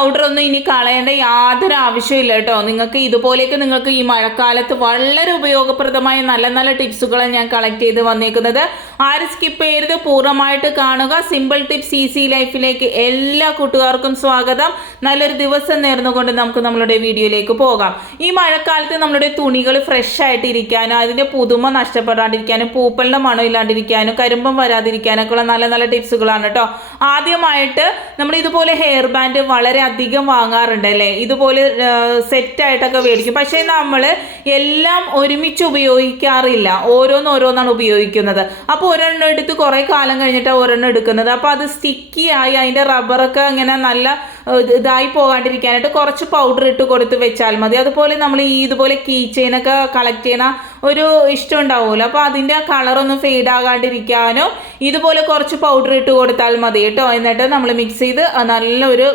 Powder ഒന്നും ഇനി കളയേണ്ട യാതൊരു ആവശ്യമില്ല കേട്ടോ. നിങ്ങൾക്ക് ഈ മഴക്കാലത്ത് വളരെ ഉപയോഗപ്രദമായ നല്ല നല്ല ടിപ്സുകളാണ് ഞാൻ കളക്ട് ചെയ്ത് വന്നേക്കുന്നത്. ആരും സ്കിപ്പ് ചെയ്യരുത്, പൂർണ്ണമായിട്ട് കാണുക. സിമ്പിൾ ടിപ്സ് ഈസി ലൈഫിലേക്ക് എല്ലാ കൂട്ടുകാർക്കും സ്വാഗതം. നല്ലൊരു ദിവസം നേർന്നുകൊണ്ട് നമുക്ക് നമ്മളുടെ വീഡിയോയിലേക്ക് പോകാം. ഈ മഴക്കാലത്ത് നമ്മളുടെ തുണികൾ ഫ്രഷ് ആയിട്ടിരിക്കാനും അതിൻ്റെ പുതുമ നഷ്ടപ്പെടാണ്ടിരിക്കാനും പൂപ്പലിൻ്റെ മണം ഇല്ലാണ്ടിരിക്കാനും കരിമ്പം വരാതിരിക്കാനൊക്കെ ഉള്ള നല്ല നല്ല ടിപ്സുകളാണ് കേട്ടോ. ആദ്യമായിട്ട് നമ്മൾ ഇതുപോലെ ഹെയർ ബാൻഡ് വളരെ അധികം വാങ്ങാറുണ്ട് അല്ലേ, ഇതുപോലെ സെറ്റായിട്ടൊക്കെ മേടിക്കും. പക്ഷേ നമ്മൾ എല്ലാം ഒരുമിച്ച് ഉപയോഗിക്കാറില്ല, ഓരോന്നോരോന്നാണ് ഉപയോഗിക്കുന്നത്. അപ്പോൾ ഒരെണ്ണം എടുത്ത് കുറേ കാലം കഴിഞ്ഞിട്ടാണ് ഒരെണ്ണം എടുക്കുന്നത്. അപ്പോൾ അത് സ്റ്റിക്കി ആയി അതിൻ്റെ റബ്ബറൊക്കെ ഇങ്ങനെ നല്ല ഇതായി പോകാണ്ടിരിക്കാനായിട്ട് കുറച്ച് പൗഡർ ഇട്ട് കൊടുത്ത് വെച്ചാൽ മതി. അതുപോലെ നമ്മൾ ഇതുപോലെ കീ ചെയിനൊക്കെ കളക്ട് ചെയ്യണ ഒരു ഇഷ്ടം ഉണ്ടാവുമല്ലോ, അപ്പോൾ അതിൻ്റെ കളറൊന്നും ഫെയ്ഡ് ആകാണ്ടിരിക്കാനോ ഇതുപോലെ കുറച്ച് പൗഡർ ഇട്ട് കൊടുത്താൽ മതി കേട്ടോ. എന്നിട്ട് നമ്മൾ മിക്സ് ചെയ്ത് നല്ലൊരു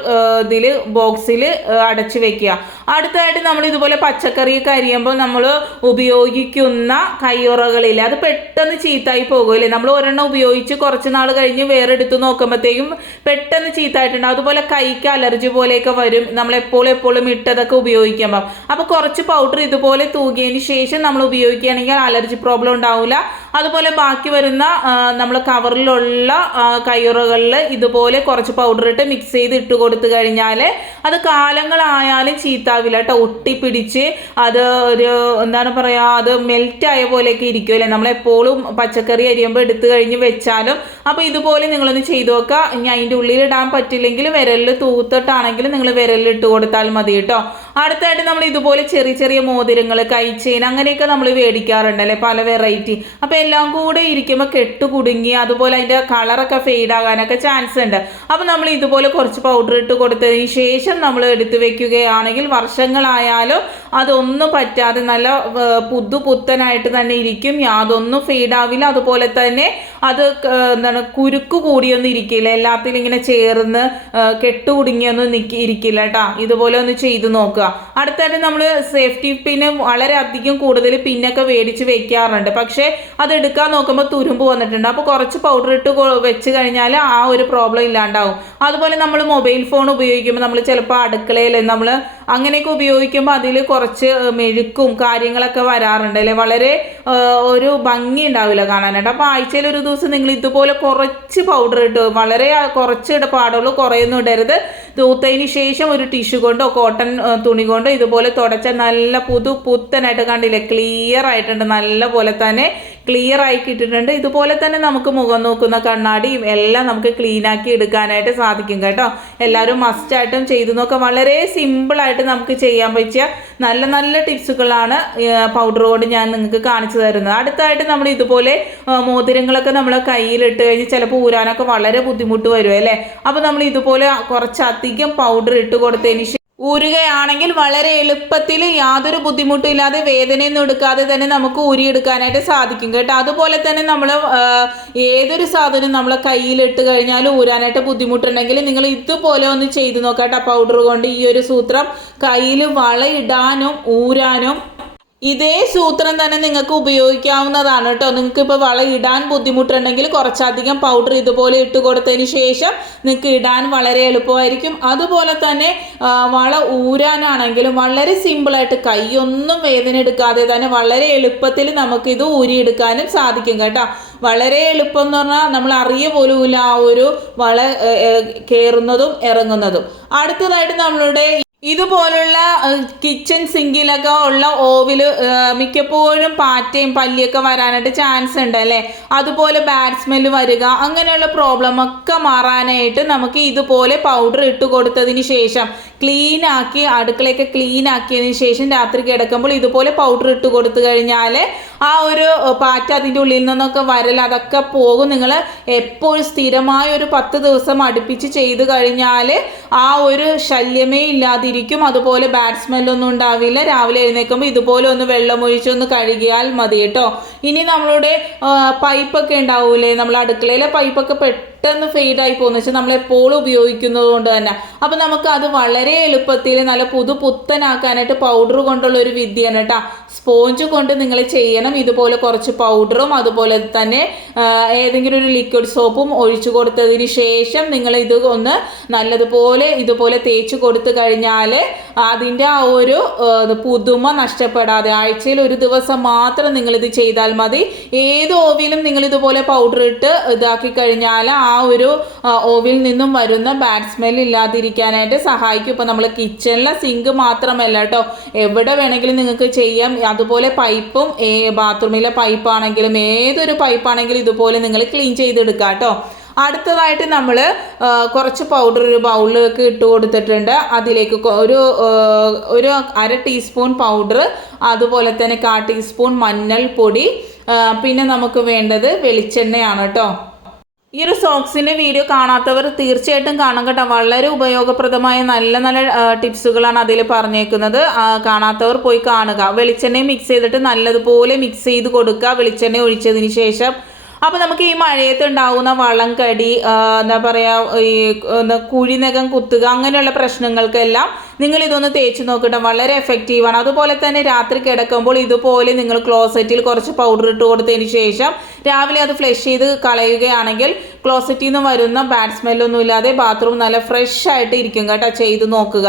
ഇതിൽ ബോക്സിൽ അടച്ച് വെക്കുക. അടുത്തതായിട്ട് നമ്മൾ ഇതുപോലെ പച്ചക്കറിയൊക്കെ അരിയുമ്പോൾ നമ്മൾ ഉപയോഗിക്കുന്ന കയ്യുറകളില്ല, അത് പെട്ടെന്ന് ചീത്തായി പോകുമല്ലേ. നമ്മൾ ഒരെണ്ണം ഉപയോഗിച്ച് കുറച്ച് നാൾ കഴിഞ്ഞ് വേറെ എടുത്ത് നോക്കുമ്പോഴത്തേക്കും പെട്ടെന്ന് ചീത്തായിട്ടുണ്ടാവും. അതുപോലെ കൈക്ക് അലർജി പോലെയൊക്കെ വരും നമ്മളെപ്പോഴും ഇട്ടതൊക്കെ ഉപയോഗിക്കുമ്പോൾ. അപ്പോൾ കുറച്ച് പൗഡർ ഇതുപോലെ തൂകിയതിന് ശേഷം നമ്മൾ ഉപയോഗിക്കുകയാണെങ്കിൽ അലർജി പ്രോബ്ലം ഉണ്ടാവില്ല. അതുപോലെ ബാക്കി വരുന്ന നമ്മൾ കവറിലുള്ള കയ്യുറകളിൽ ഇതുപോലെ കുറച്ച് പൗഡർ ഇട്ട് മിക്സ് ചെയ്ത് ഇട്ട് കൊടുത്തു കഴിഞ്ഞാൽ അത് കാലങ്ങളായാലും ചീത്താവില്ല കേട്ടോ. ഒട്ടിപ്പിടിച്ച് അത് ഒരു എന്താണ് പറയുക, അത് മെൽറ്റായ പോലെയൊക്കെ ഇരിക്കുമല്ലേ നമ്മളെപ്പോഴും പച്ചക്കറി അരിയുമ്പോൾ എടുത്തു കഴിഞ്ഞ് വെച്ചാലും. അപ്പോൾ ഇതുപോലെ നിങ്ങളൊന്ന് ചെയ്തു നോക്കുക. ഇനി അതിൻ്റെ ഉള്ളിൽ ഇടാൻ പറ്റില്ലെങ്കിൽ വിരലിൽ തൂത്തിട്ടാണെങ്കിലും നിങ്ങൾ വിരലിൽ ഇട്ട് കൊടുത്താൽ മതി കേട്ടോ. അടുത്തായിട്ട് നമ്മൾ ഇതുപോലെ ചെറിയ ചെറിയ മോതിരങ്ങൾ, കൈ ചെയിൻ അങ്ങനെയൊക്കെ നമ്മൾ മേടിക്കാറുണ്ടല്ലേ, പല വെറൈറ്റി. അപ്പോൾ എല്ലാം കൂടെ ഇരിക്കുമ്പോൾ കെട്ടുകുടുങ്ങി അതുപോലെ അതിൻ്റെ കളറൊക്കെ ഫെയ്ഡ് ആകാനൊക്കെ ചാൻസ് ഉണ്ട്. അപ്പോൾ നമ്മൾ ഇതുപോലെ കുറച്ച് പൗഡർ ഇട്ട് കൊടുത്തതിന് ശേഷം നമ്മൾ എടുത്ത് വെക്കുകയാണെങ്കിൽ വർഷങ്ങളായാലും അതൊന്നും പറ്റാതെ നല്ല പുത്തനായിട്ട് തന്നെ ഇരിക്കും, യാതൊന്നും ഫെയ്ഡ് ആവില്ല. അതുപോലെ തന്നെ അത് എന്താണ് കുരുക്ക് കൂടിയൊന്നും ഇരിക്കില്ല, എല്ലാത്തിലും ഇങ്ങനെ ചേർന്ന് കെട്ടുകുടുങ്ങിയൊന്നും ഇരിക്കില്ല കേട്ടോ. ഇതുപോലെ ഒന്ന് ചെയ്ത് നോക്കുക. അടുത്തായിട്ട് നമ്മൾ സേഫ്റ്റി പിന്ന് വളരെ അധികം കൂടുതൽ പിന്നൊക്കെ മേടിച്ച് വെക്കാറുണ്ട്, പക്ഷേ അത് എടുക്കാൻ നോക്കുമ്പോൾ തുരുമ്പ് വന്നിട്ടുണ്ട്. അപ്പോൾ കുറച്ച് പൗഡർ ഇട്ട് വെച്ച് കഴിഞ്ഞാൽ ആ ഒരു പ്രോബ്ലം ഇല്ലാണ്ടാവും. അതുപോലെ നമ്മൾ മൊബൈൽ ഫോൺ ഉപയോഗിക്കുമ്പോൾ നമ്മൾ ചിലപ്പോൾ അടുക്കളയിൽ നമ്മൾ അങ്ങനെയൊക്കെ ഉപയോഗിക്കുമ്പോൾ അതിൽ കുറച്ച് മെഴുക്കും കാര്യങ്ങളൊക്കെ വരാറുണ്ട് അല്ലേ, വളരെ ഒരു ഭംഗി ഉണ്ടാവില്ല കാണാനായിട്ട്. അപ്പോൾ ആഴ്ചയിൽ ഒരു ദിവസം നിങ്ങൾ ഇതുപോലെ കുറച്ച് പൗഡർ ഇട്ട്, വളരെ കുറച്ച് പാടുള്ളൂ, കുറേയൊന്നും ഇടരുത്. തൂത്തതിന് ശേഷം ഒരു ടിഷ്യൂ കൊണ്ടോ കോട്ടൺ തുണി കൊണ്ടോ ഇതുപോലെ തുടച്ച നല്ല പുത്തനായിട്ട് കണ്ടില്ലേ, ക്ലിയർ ആയിട്ടുണ്ട്, നല്ല പോലെ തന്നെ ക്ലിയർ ആയി കിട്ടിയിട്ടുണ്ട്. ഇതുപോലെ തന്നെ നമുക്ക് മുഖം നോക്കുന്ന കണ്ണാടിയും എല്ലാം നമുക്ക് ക്ലീനാക്കി എടുക്കാനായിട്ട് സാധിക്കും കേട്ടോ. എല്ലാവരും മസ്റ്റായിട്ടും ചെയ്തു നോക്കാം. വളരെ സിമ്പിളായിട്ട് നമുക്ക് ചെയ്യാൻ പറ്റിയ നല്ല നല്ല ടിപ്സുകളാണ് പൗഡർ കൊണ്ട് ഞാൻ നിങ്ങൾക്ക് കാണിച്ചു തരുന്നത്. അടുത്തായിട്ട് നമ്മൾ ഇതുപോലെ മോതിരങ്ങളൊക്കെ നമ്മൾ കയ്യിലിട്ട് കഴിഞ്ഞ് ചിലപ്പോൾ ഊരാനൊക്കെ വളരെ ബുദ്ധിമുട്ട് വരും അല്ലേ. അപ്പോൾ നമ്മൾ ഇതുപോലെ കുറച്ചധികം പൗഡർ ഇട്ട് കൊടുത്തതിന് ഊരുകയാണെങ്കിൽ വളരെ എളുപ്പത്തിൽ യാതൊരു ബുദ്ധിമുട്ടും ഇല്ലാതെ വേദനയൊന്നും എടുക്കാതെ തന്നെ നമുക്ക് ഊരിയെടുക്കാനായിട്ട് സാധിക്കും കേട്ടോ. അതുപോലെ തന്നെ നമ്മൾ ഏതൊരു സാധനം നമ്മളെ കയ്യിലിട്ട് കഴിഞ്ഞാൽ ഊരാനായിട്ട് ബുദ്ധിമുട്ടുണ്ടെങ്കിൽ നിങ്ങൾ ഇതുപോലെ ഒന്ന് ചെയ്ത് നോക്കാം കേട്ടോ. പൗഡർ കൊണ്ട് ഈ ഒരു സൂത്രം കയ്യിൽ വളയിടാനും ഊരാനും ഇതേ സൂത്രം തന്നെ നിങ്ങൾക്ക് ഉപയോഗിക്കാവുന്നതാണ് കേട്ടോ. നിങ്ങൾക്ക് ഇപ്പോൾ വള ഇടാൻ ബുദ്ധിമുട്ടുണ്ടെങ്കിൽ കുറച്ചധികം പൗഡർ ഇതുപോലെ ഇട്ട് കൊടുത്തതിന് ശേഷം നിങ്ങൾക്ക് ഇടാൻ വളരെ എളുപ്പമായിരിക്കും. അതുപോലെ തന്നെ വള ഊരാനാണെങ്കിലും വളരെ സിമ്പിളായിട്ട് കൈയൊന്നും വേദന എടുക്കാതെ തന്നെ വളരെ എളുപ്പത്തിൽ നമുക്കിത് ഊരിയെടുക്കാനും സാധിക്കും കേട്ടോ. വളരെ എളുപ്പം എന്ന് പറഞ്ഞാൽ നമ്മൾ അറിയ പോലുമില്ല ആ ഒരു വള കയറുന്നതും ഇറങ്ങുന്നതും. അടുത്തതായിട്ട് നമ്മളുടെ ഇതുപോലുള്ള കിച്ചൺ സിങ്കിലൊക്കെ ഉള്ള ഓവില് മിക്കപ്പോഴും പാറ്റയും പല്ലിയൊക്കെ വരാനായിട്ട് ചാൻസ് ഉണ്ട് അല്ലേ. അതുപോലെ ബാഡ് സ്മെല്ല് വരിക, അങ്ങനെയുള്ള പ്രോബ്ലം ഒക്കെ മാറാനായിട്ട് നമുക്ക് ഇതുപോലെ പൗഡർ ഇട്ട് കൊടുത്തതിന് ശേഷം ക്ലീനാക്കി അടുക്കളയൊക്കെ ക്ലീൻ ആക്കിയതിന് ശേഷം രാത്രി കിടക്കുമ്പോൾ ഇതുപോലെ പൗഡർ ഇട്ട് കൊടുത്തു കഴിഞ്ഞാൽ ആ ഒരു പാറ്റ അതിൻ്റെ ഉള്ളിൽ നിന്നൊക്കെ വരൽ അതൊക്കെ പോകും. നിങ്ങൾ എപ്പോഴും സ്ഥിരമായ ഒരു 10 ദിവസം അടുപ്പിച്ച് ചെയ്ത് കഴിഞ്ഞാൽ ആ ഒരു ശല്യമേ ഇല്ലാതിരിക്കും. അതുപോലെ ബാഡ് സ്മെല്ലൊന്നും ഉണ്ടാവില്ല. രാവിലെ എഴുന്നേൽക്കുമ്പോൾ ഇതുപോലെ ഒന്ന് വെള്ളമൊഴിച്ചൊന്ന് കഴുകിയാൽ മതി കേട്ടോ. ഇനി നമ്മളുടെ പൈപ്പൊക്കെ ഉണ്ടാവൂലേ, നമ്മൾ അടുക്കളയിലെ പൈപ്പൊക്കെ പെട്ടെന്ന് ഫെയ്ഡായി പോകുന്ന വെച്ചാൽ നമ്മൾ എപ്പോഴും ഉപയോഗിക്കുന്നത് കൊണ്ട് തന്നെ. അപ്പം നമുക്ക് അത് വളരെ എളുപ്പത്തിൽ നല്ല പുത്തനാക്കാനായിട്ട് പൗഡർ കൊണ്ടുള്ള ഒരു വിദ്യയാണ് കേട്ടോ. സ്പോഞ്ച് കൊണ്ട് നിങ്ങൾ ചെയ്യണം. ഇതുപോലെ കുറച്ച് പൗഡറും അതുപോലെ തന്നെ ഏതെങ്കിലും ഒരു ലിക്വിഡ് സോപ്പും ഒഴിച്ചു കൊടുത്തതിന് ശേഷം നിങ്ങൾ ഇത് ഒന്ന് നല്ലതുപോലെ ഇതുപോലെ തേച്ച് കൊടുത്തു കഴിഞ്ഞാൽ അതിൻ്റെ ആ ഒരു പുതുമ നഷ്ടപ്പെടാതെ ആഴ്ചയിൽ ഒരു ദിവസം മാത്രം നിങ്ങളിത് ചെയ്താൽ മതി. ഏത് ഓവിലും നിങ്ങൾ ഇതുപോലെ പൗഡർ ഇട്ട് ഇതാക്കി കഴിഞ്ഞാൽ ആ ഒരു ഓവിൽ നിന്നും വരുന്ന ബാഡ് സ്മെൽ ഇല്ലാതിരിക്കാനായിട്ട് സഹായിക്കും. ഇപ്പം നമ്മൾ കിച്ചണിലെ സിങ്ക് മാത്രമല്ല കേട്ടോ, എവിടെ വേണമെങ്കിലും നിങ്ങൾക്ക് ചെയ്യാം. അതുപോലെ പൈപ്പും ബാത്റൂമിലെ പൈപ്പാണെങ്കിലും ഏതൊരു പൈപ്പാണെങ്കിലും ഇതുപോലെ നിങ്ങൾ ക്ലീൻ ചെയ്തെടുക്കാം കേട്ടോ. അടുത്തതായിട്ട് നമ്മൾ കുറച്ച് പൗഡർ ഒരു ബൗളിലേക്ക് ഇട്ട് കൊടുത്തിട്ടുണ്ട്. അതിലേക്ക് ഒരു 1/2 ടീസ്പൂൺ പൗഡർ, അതുപോലെ തന്നെ 1/4 ടീസ്പൂൺ മഞ്ഞൾപ്പൊടി, പിന്നെ നമുക്ക് വേണ്ടത് വെളിച്ചെണ്ണയാണ് കേട്ടോ. ഈ ഒരു സോക്സിൻ്റെ വീഡിയോ കാണാത്തവർ തീർച്ചയായിട്ടും കാണാം കേട്ടോ. വളരെ ഉപയോഗപ്രദമായ നല്ല നല്ല ടിപ്സുകളാണ് അതിൽ പറഞ്ഞേക്കുന്നത്. കാണാത്തവർ പോയി കാണുക. വെളിച്ചെണ്ണയും മിക്സ് ചെയ്തിട്ട് നല്ലതുപോലെ മിക്സ് ചെയ്ത് കൊടുക്കുക വെളിച്ചെണ്ണ ഒഴിച്ചതിന് ശേഷം. അപ്പോൾ നമുക്ക് ഈ മഴയത്ത് ഉണ്ടാകുന്ന വളം കടി, എന്താ പറയുക, ഈ കുഴിനകം കുത്തുക, അങ്ങനെയുള്ള പ്രശ്നങ്ങൾക്കെല്ലാം നിങ്ങൾ ഇതൊന്ന് തേച്ച് നോക്കട്ടെ. വളരെ എഫക്റ്റീവാണ്. അതുപോലെ തന്നെ രാത്രി കിടക്കുമ്പോൾ ഇതുപോലെ നിങ്ങൾ ക്ലോസറ്റിൽ കുറച്ച് പൗഡർ ഇട്ട് കൊടുത്തതിന് ശേഷം രാവിലെ അത് ഫ്ലഷ് ചെയ്ത് കളയുകയാണെങ്കിൽ ക്ലോസറ്റിൽ നിന്ന് വരുന്ന ബാഡ് സ്മെല്ലൊന്നും ഇല്ലാതെ ബാത്റൂം നല്ല ഫ്രഷ് ആയിട്ട് ഇരിക്കും കേട്ടോ. ചെയ്ത് നോക്കുക.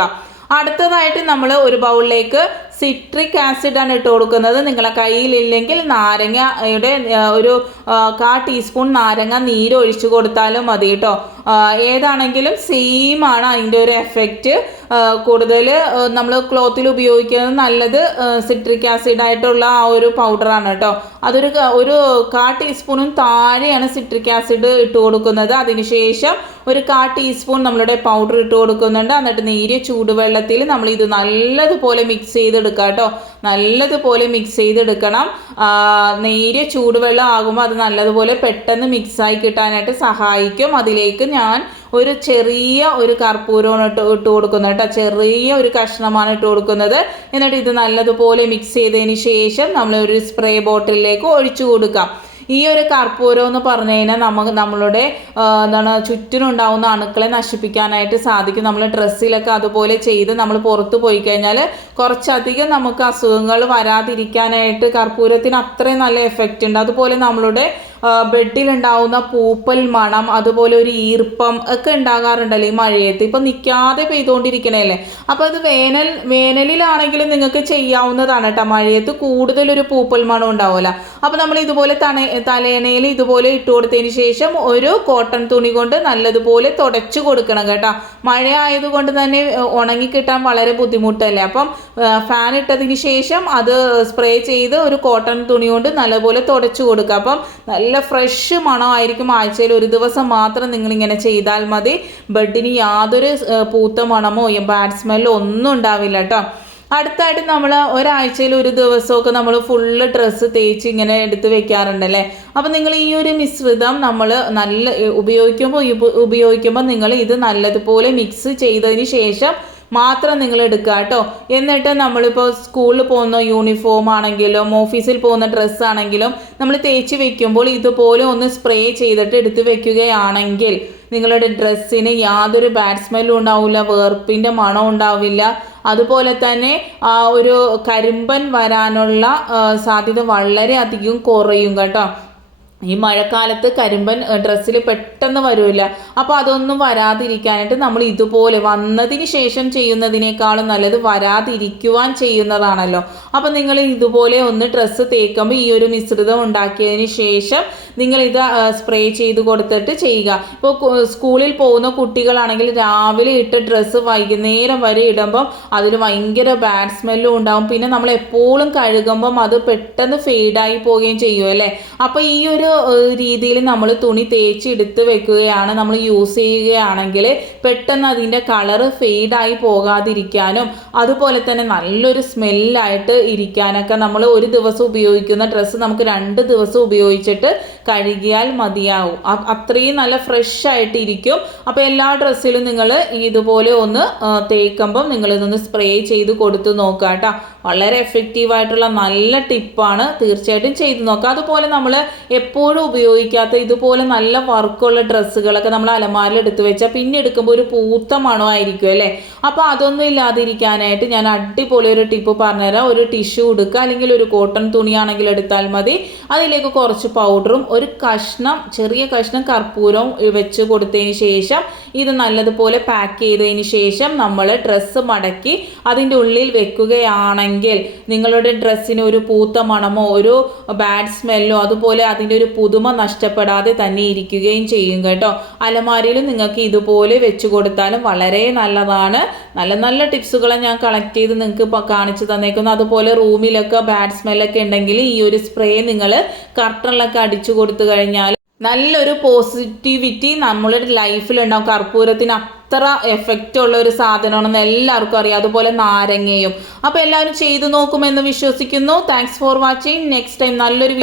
അടുത്തതായിട്ട് നമ്മൾ ഒരു ബൗളിലേക്ക് സിട്രിക് ആസിഡാണ് ഇട്ട് കൊടുക്കുന്നത്. നിങ്ങളെ കയ്യിലില്ലെങ്കിൽ നാരങ്ങയുടെ ഒരു 1/4 ടീസ്പൂൺ നാരങ്ങ നീര് ഒഴിച്ചു കൊടുത്താലും മതി കേട്ടോ. ഏതാണെങ്കിലും സെയിം ആണ് അതിൻ്റെ ഒരു എഫക്റ്റ്. കൂടുതൽ നമ്മൾ ക്ലോത്തിൽ ഉപയോഗിക്കുന്നത് നല്ലത് സിട്രിക് ആസിഡായിട്ടുള്ള ആ ഒരു പൗഡറാണ് കേട്ടോ. അതൊരു 1/4 ടീസ്പൂണും താഴെയാണ് സിട്രിക് ആസിഡ് ഇട്ട് കൊടുക്കുന്നത്. അതിനുശേഷം ഒരു 1/4 ടീസ്പൂൺ നമ്മളുടെ പൗഡർ ഇട്ട് കൊടുക്കുന്നുണ്ട്. എന്നിട്ട് നേരിയ ചൂടുവെള്ളത്തിൽ നമ്മൾ ഇത് നല്ലതുപോലെ മിക്സ് ചെയ്തെടുക്കുക കേട്ടോ. നല്ലതുപോലെ മിക്സ് ചെയ്തെടുക്കണം. നേരിയ ചൂടുവെള്ളം ആകുമ്പോൾ അത് നല്ലതുപോലെ പെട്ടെന്ന് മിക്സായി കിട്ടാനായിട്ട് സഹായിക്കും. അതിലേക്ക് ഞാൻ ഒരു ചെറിയ ഒരു കർപ്പൂരമാണ് ഇട്ട് കൊടുക്കുന്നത് കേട്ടോ. ചെറിയ ഒരു കഷ്ണമാണ് ഇട്ട് കൊടുക്കുന്നത്. എന്നിട്ട് ഇത് നല്ലതുപോലെ മിക്സ് ചെയ്തതിന് ശേഷം നമ്മൾ ഒരു സ്പ്രേ ബോട്ടിലേക്ക് ഒഴിച്ചു കൊടുക്കാം. ഈ ഒരു കർപ്പൂരം എന്ന് പറഞ്ഞു കഴിഞ്ഞാൽ നമ്മളുടെ ചുറ്റിനുണ്ടാവുന്ന അണുക്കളെ നശിപ്പിക്കാനായിട്ട് സാധിക്കും. നമ്മൾ ഡ്രസ്സിലൊക്കെ അതുപോലെ ചെയ്ത് നമ്മൾ പുറത്ത് പോയി കഴിഞ്ഞാൽ കുറച്ചധികം നമുക്ക് അസുഖങ്ങൾ വരാതിരിക്കാനായിട്ട് കർപ്പൂരത്തിന് അത്രയും നല്ല എഫക്റ്റ് ഉണ്ട്. അതുപോലെ നമ്മളുടെ ബെഡിലുണ്ടാവുന്ന പൂപ്പൽ മണം, അതുപോലെ ഒരു ഈർപ്പം ഒക്കെ ഉണ്ടാകാറുണ്ടല്ലോ ഈ മഴയത്ത്. ഇപ്പം നിൽക്കാതെ പെയ്തുകൊണ്ടിരിക്കണല്ലേ. അപ്പോൾ അത് വേനലിലാണെങ്കിലും നിങ്ങൾക്ക് ചെയ്യാവുന്നതാണ് കേട്ടോ. മഴയത്ത് കൂടുതലൊരു പൂപ്പൽ മണം ഉണ്ടാവില്ല. അപ്പോൾ നമ്മൾ ഇതുപോലെ തലേണയിൽ ഇതുപോലെ ഇട്ട് കൊടുത്തതിന് ശേഷം ഒരു കോട്ടൺ തുണി കൊണ്ട് നല്ലതുപോലെ തുടച്ചു കൊടുക്കണം കേട്ടോ. മഴ ആയതുകൊണ്ട് തന്നെ ഉണങ്ങിക്കിട്ടാൻ വളരെ ബുദ്ധിമുട്ടല്ലേ. അപ്പം ഫാൻ ഇട്ടതിന് ശേഷം അത് സ്പ്രേ ചെയ്ത് ഒരു കോട്ടൺ തുണി കൊണ്ട് നല്ലപോലെ തുടച്ചു കൊടുക്കുക. അപ്പം നല്ല ഫ്രഷ് മണമായിരിക്കും. ആഴ്ചയിൽ ഒരു ദിവസം മാത്രം നിങ്ങളിങ്ങനെ ചെയ്താൽ മതി. ബെഡിന് യാതൊരു പൂത്ത മണമോ ബാഡ് സ്മെല്ലോ ഒന്നും ഉണ്ടാവില്ല കേട്ടോ. അടുത്തായിട്ട് നമ്മൾ ഒരാഴ്ചയിൽ ഒരു ദിവസമൊക്കെ നമ്മൾ ഫുള്ള് ഡ്രസ്സ് തേച്ച് ഇങ്ങനെ എടുത്ത് വെക്കാറുണ്ടല്ലേ. അപ്പം നിങ്ങൾ ഈ ഒരു മിശ്രിതം നമ്മൾ നല്ല ഉപയോഗിക്കുമ്പോൾ നിങ്ങൾ ഇത് നല്ലതുപോലെ മിക്സ് ചെയ്തതിന് ശേഷം മാത്രം നിങ്ങൾ എടുക്കുക കേട്ടോ. എന്നിട്ട് നമ്മളിപ്പോൾ സ്കൂളിൽ പോകുന്ന യൂണിഫോം ആണെങ്കിലും ഓഫീസിൽ പോകുന്ന ഡ്രസ്സാണെങ്കിലും നമ്മൾ തേച്ച് വെക്കുമ്പോൾ ഇതുപോലെ ഒന്ന് സ്പ്രേ ചെയ്തിട്ട് എടുത്ത് വെക്കുകയാണെങ്കിൽ നിങ്ങളുടെ ഡ്രസ്സിന് യാതൊരു ബാഡ് സ്മെല്ലും ഉണ്ടാവില്ല, വേർപ്പിൻ്റെ മണം ഉണ്ടാവില്ല. അതുപോലെ തന്നെ ഒരു കരിമ്പൻ വരാനുള്ള സാധ്യത വളരെയധികം കുറയും കേട്ടോ. ഈ മഴക്കാലത്ത് കരിമ്പൻ ഡ്രസ്സിൽ പെട്ടെന്ന് വരില്ല. അപ്പോൾ അതൊന്നും വരാതിരിക്കാനായിട്ട് നമ്മൾ ഇതുപോലെ വന്നതിന് ശേഷം ചെയ്യുന്നതിനേക്കാളും നല്ലത് വരാതിരിക്കുവാൻ ചെയ്യുന്നതാണല്ലോ. അപ്പോൾ നിങ്ങൾ ഇതുപോലെ ഒന്ന് ഡ്രസ്സ് തേക്കുമ്പോൾ ഈ ഒരു മിശ്രിതം ഉണ്ടാക്കിയതിന് ശേഷം നിങ്ങളിത് സ്പ്രേ ചെയ്ത് കൊടുത്തിട്ട് ചെയ്യുക. ഇപ്പോൾ സ്കൂളിൽ പോകുന്ന കുട്ടികളാണെങ്കിൽ രാവിലെ ഇട്ട് ഡ്രസ്സ് വൈകുന്നേരം വരെ ഇടുമ്പം അതിൽ ഭയങ്കര ബാഡ് സ്മെല്ലും ഉണ്ടാവും. പിന്നെ നമ്മൾ എപ്പോഴും കഴുകുമ്പം അത് പെട്ടെന്ന് ഫെയ്ഡായി പോവുകയും ചെയ്യും അല്ലേ. അപ്പോൾ ഈ ഒരു രീതിയിൽ നമ്മൾ തുണി തേച്ച് എടുത്ത് വെക്കുകയാണ് നമ്മൾ യൂസ് ചെയ്യുകയാണെങ്കിൽ പെട്ടെന്ന് അതിൻ്റെ കളറ് ഫെയ്ഡായി പോകാതിരിക്കാനും അതുപോലെ തന്നെ നല്ലൊരു സ്മെല്ലായിട്ട് ഇരിക്കാനൊക്കെ നമ്മൾ ഒരു ദിവസം ഉപയോഗിക്കുന്ന ഡ്രസ്സ് നമുക്ക് 2 ദിവസം ഉപയോഗിച്ചിട്ട് കഴുകിയാൽ മതിയാവും. അത്രയും നല്ല ഫ്രഷ് ആയിട്ട് ഇരിക്കും. അപ്പോൾ എല്ലാ ഡ്രസ്സിലും നിങ്ങൾ ഇതുപോലെ ഒന്ന് തേക്കുമ്പം നിങ്ങളിതൊന്ന് സ്പ്രേ ചെയ്ത് കൊടുത്ത് നോക്കുക കേട്ടോ. വളരെ എഫക്റ്റീവായിട്ടുള്ള നല്ല ടിപ്പാണ്. തീർച്ചയായിട്ടും ചെയ്ത് നോക്കുക. അതുപോലെ നമ്മൾ എപ്പോഴും ഉപയോഗിക്കാത്ത ഇതുപോലെ നല്ല വർക്കുള്ള ഡ്രസ്സുകളൊക്കെ നമ്മൾ അലമാരിൽ എടുത്തു വെച്ചാൽ പിന്നെ എടുക്കുമ്പോൾ ഒരു പൂത്ത മണമായിരിക്കും അല്ലേ. അപ്പോൾ അതൊന്നും ഇല്ലാതിരിക്കാനായിട്ട് ഞാൻ അടിപൊളി ഒരു ടിപ്പ് പറഞ്ഞുതരാം. ഒരു ടിഷ്യൂ എടുക്കുക, അല്ലെങ്കിൽ ഒരു കോട്ടൺ തുണിയാണെങ്കിൽ എടുത്താൽ മതി. അതിലേക്ക് കുറച്ച് പൗഡറും ഒരു ചെറിയ കഷ്ണം കർപ്പൂരവും വെച്ച് കൊടുത്തതിന് ശേഷം ഇത് നല്ലതുപോലെ പാക്ക് ചെയ്തതിന് ശേഷം നമ്മൾ ഡ്രസ്സ് മടക്കി അതിൻ്റെ ഉള്ളിൽ വെക്കുകയാണെങ്കിൽ നിങ്ങളുടെ ഡ്രസ്സിന് ഒരു പൂത്ത മണമോ ഒരു ബാഡ് സ്മെല്ലോ അതുപോലെ അതിൻ്റെ ഒരു പുതുമ നഷ്ടപ്പെടാതെ തന്നെ ഇരിക്കുകയും ചെയ്യും കേട്ടോ. അലമാരിയിൽ നിങ്ങൾക്ക് ഇതുപോലെ വെച്ച് കൊടുത്താലും വളരെ നല്ലതാണ്. നല്ല നല്ല ടിപ്സുകൾ ഞാൻ കളക്ട് ചെയ്ത് നിങ്ങൾക്ക് കാണിച്ചു തന്നേക്കുന്നു. അതുപോലെ റൂമിലൊക്കെ ബാഡ് സ്മെല്ലൊക്കെ ഉണ്ടെങ്കിൽ ഈ ഒരു സ്പ്രേ നിങ്ങൾ കർട്ടണിലൊക്കെ അടിച്ചു കൊടുത്തു കഴിഞ്ഞാൽ നല്ലൊരു പോസിറ്റിവിറ്റി നമ്മളുടെ ലൈഫിലുണ്ടാവും. കർപ്പൂരത്തിന് അത്ര എഫക്റ്റ് ഉള്ള ഒരു സാധനമാണെന്ന് എല്ലാവർക്കും അറിയാം. അതുപോലെ നാരങ്ങയും. അപ്പോൾ എല്ലാവരും ചെയ്തു നോക്കുമെന്ന് വിശ്വസിക്കുന്നു. Thanks for watching. Next time നല്ലൊരു